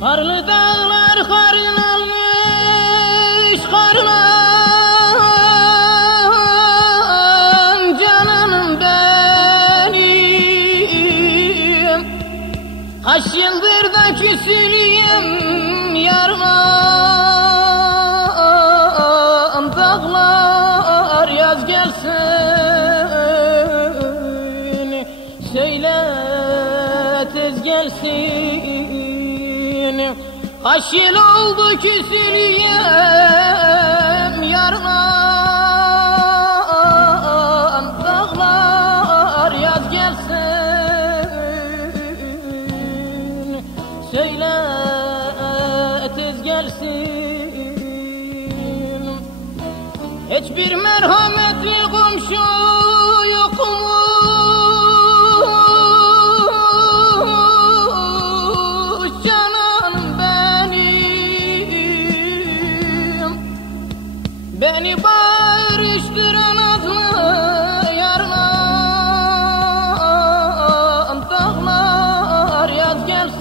Karlı dağlar karlanmış, karlan cananım benim. Kaç yıldır da küsülüyüm yarlan dağlar, yaz gelsin söyle tez gelsin. Kaç yıl oldu küsülüyüm yarlan dağlar, yaz gelsin söyle tez gelsin. Hiçbir merhametli komşu yok mu? Beni barıştıran adlı yarlan dağlar, yaz gelsin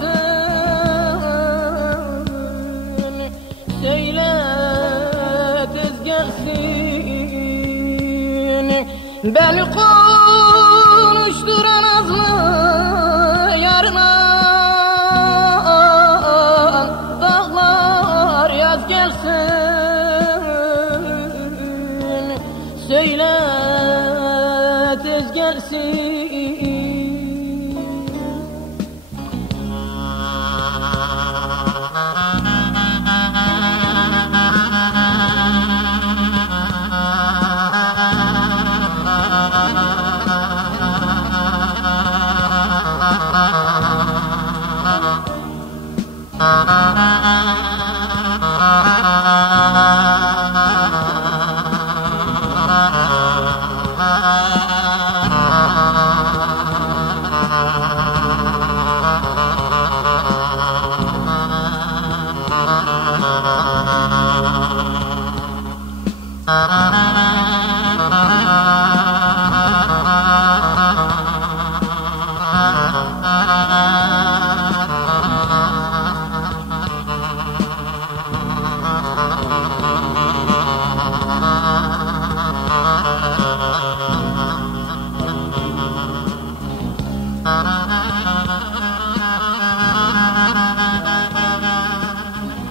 söyle tez gelsin. Beni konuşturan adlı yarlan dağlar, yaz gelsin söyle tez gelsin.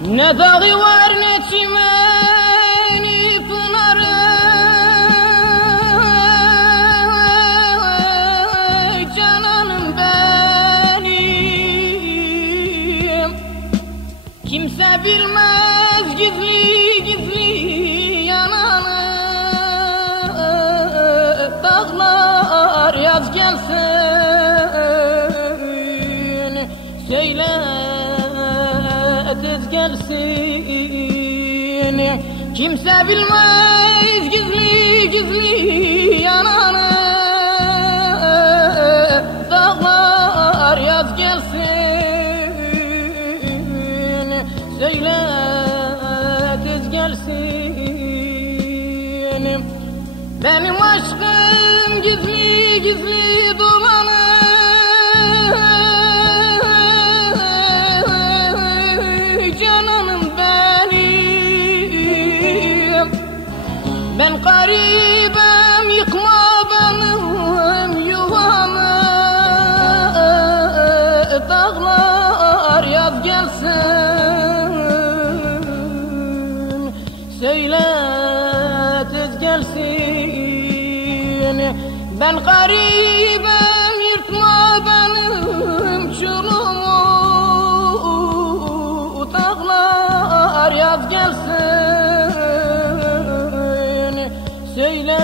Ne dağı var ne çimeni pınarı, cananım benim. Kimse bilmez gizli gizli yananı, dağlar, yaz gelsin söyle tez gelsin. Kimse bilmez gizli gizli yananı, dağlar, yaz gelsin söyle tez gelsin. Benim aşkım gizli gizli dolanır, ben garibim, yıkma benim yuvamı, dağlar, yaz gelsin söyle tez gelsin. Ben garibim, yırtma benim çulumu, dağlar, yaz gelsin söyle